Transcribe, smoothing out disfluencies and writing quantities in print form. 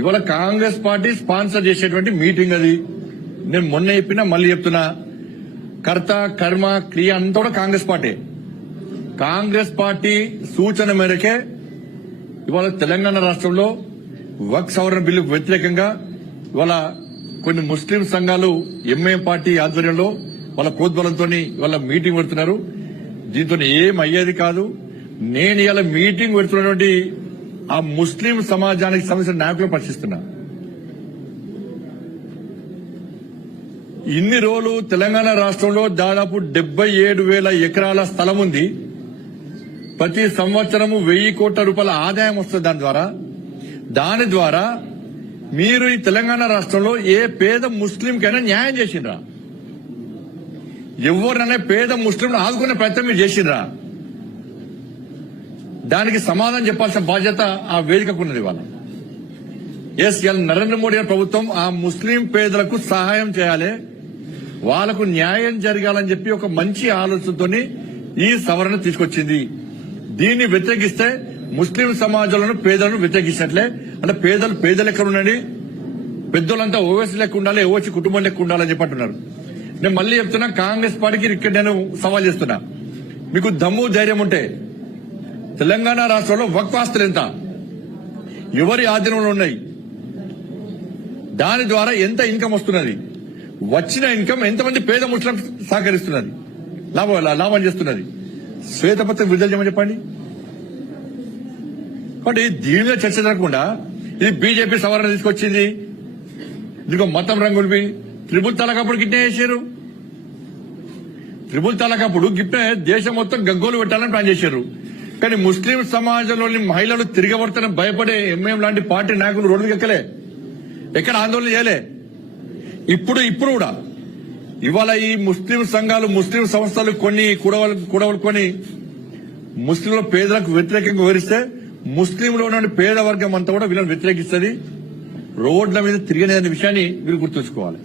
ఇవాళ Congress party sponsor చేసేటువంటి meeting అది. నేను మొన్న చెప్పినా మళ్ళీ చెప్తున్నా, కర్త కర్మ క్రియ అంతా కూడా కాంగ్రెస్ పార్టీ. కాంగ్రెస్ పార్టీ సూచన మేరకే ఇవాళ తెలంగాణ రాష్ట్రంలో వక్ఫ్ సవరణ బిల్లుకు వ్యతిరేకంగా ఇవాళ కొన్ని ముస్లిం సంఘాలు ఎంఐఎం పార్టీ ఆధ్వర్యంలో వాళ్ళ ప్రోద్బలంతో ఇవాళ మీటింగ్ పెడుతున్నారు. దీంతో ఏం అయ్యేది కాదు. నేను ఇవాళ మీటింగ్ పెడుతున్నటువంటి ఆ ముస్లిం సమాజానికి సంబంధించిన నాయకులు ప్రశ్నిస్తున్నా. ఇన్ని రోజులు తెలంగాణ రాష్ట్రంలో దాదాపు 77,000 ఎకరాల స్థలం ఉంది. ప్రతి సంవత్సరము 1,000 కోట్ల రూపాయల ఆదాయం వస్తుంది దాని ద్వారా మీరు ఈ తెలంగాణ రాష్ట్రంలో ఏ పేద ముస్లింకైనా న్యాయం చేసిండ్రా? ఎవరినైనా పేద ముస్లింలు ఆదుకునే ప్రయత్నం మీరు చేసిండ్రా? దానికి సమాధానం చెప్పాల్సిన బాధ్యత ఆ వేదికకున్నది. ఇవాళ నరేంద్ర మోడీ ప్రభుత్వం ఆ ముస్లిం పేదలకు సహాయం చేయాలి, వాళ్లకు న్యాయం జరగాలని చెప్పి ఒక మంచి ఆలోచనతోని ఈ సవరణ తీసుకొచ్చింది. దీన్ని వ్యతిరేకిస్తే ముస్లిం సమాజంలో పేదలను వ్యతిరేకించినట్లే. అంటే పేదలు ఎక్కడ ఉండండి, పెద్దోళ్ళంతా ఓవైసీ లెక్క ఉండాలి, ఓవైసీ కుటుంబం లెక్క ఉండాలని చెప్పంటున్నారు. నేను మళ్ళీ చెప్తున్నా, కాంగ్రెస్ పార్టీకి ఇక్కడ నేను సవాల్ చేస్తున్నా, మీకు దమ్ము ధైర్యం ఉంటే తెలంగాణ రాష్ట్రంలో వక్ఫ్ ఆస్తులు ఎంత, ఎవరి ఆధీనంలో ఉన్నాయి, దాని ద్వారా ఎంత ఇన్కమ్ వస్తున్నది, వచ్చిన ఇన్కమ్ ఎంతమంది పేద ముస్లిం సహకరిస్తున్నది, లాభం చేస్తున్నది, శ్వేతపత్రం విడుదల చేయమని చెప్పండి. కాబట్టి దీని మీద చర్చ జరగకుండా ఇది బీజేపీ సవరణ తీసుకొచ్చింది, ఇదిగో మతం రంగులవి. త్రిపుల్ తలాక్ అప్పుడు గిట్టే చేశారు. త్రిపుల్ తలాక్ అప్పుడు గిట్టే దేశం మొత్తం గగ్గోలు పెట్టాలని ప్లాన్ చేశారు. కానీ ముస్లిం సమాజంలోని మహిళలు తిరగబడతానని భయపడే ఎంఐఎం లాంటి పార్టీ నాయకులు రోడ్డు ఎక్కలే, ఎక్కడ ఆందోళన చేయలే. ఇప్పుడు కూడా ఇవాళ ఈ ముస్లిం సంఘాలు, ముస్లిం సంస్థలు కొన్ని కూడవలుకొని ముస్లింల పేదలకు వ్యతిరేకంగా వివరిస్తే ముస్లింలో ఉన్న పేద వర్గం అంతా కూడా వీళ్ళని వ్యతిరేకిస్తుంది, రోడ్ల మీద తిరిగనే విషయాన్ని వీళ్ళు గుర్తుంచుకోవాలి.